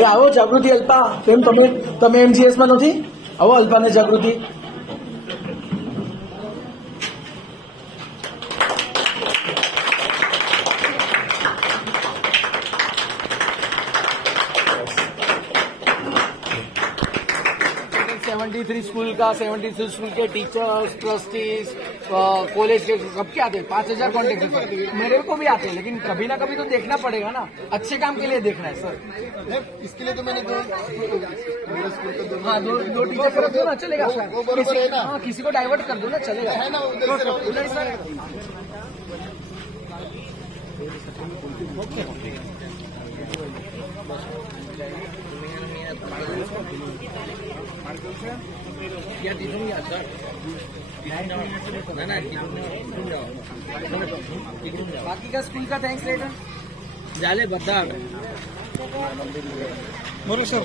એ આવો જાગૃતિ અલ્પા, કેમ તમે MGS માં નથી? આવો અલ્પા ને જાગૃતિ. स्कूल का 73 स्कूल के टीचर्स, ट्रस्टीज, कॉलेज के सबके आते हैं. 5000 कॉन्टेक्ट सर. मेरे को भी आते हैं, लेकिन कभी ना कभी तो देखना पड़ेगा ना. अच्छे काम के लिए देखना है सर. इसके लिए तो मैंने दो टीचर कर दो ना, चलेगा सर. हाँ, किसी को डाइवर्ट कर दो ना, चलेगा. है ना उधर सर. या तिथून या सर. बाकी का स्कूल का थैंक्स लेटर झाले बता बोलो सर.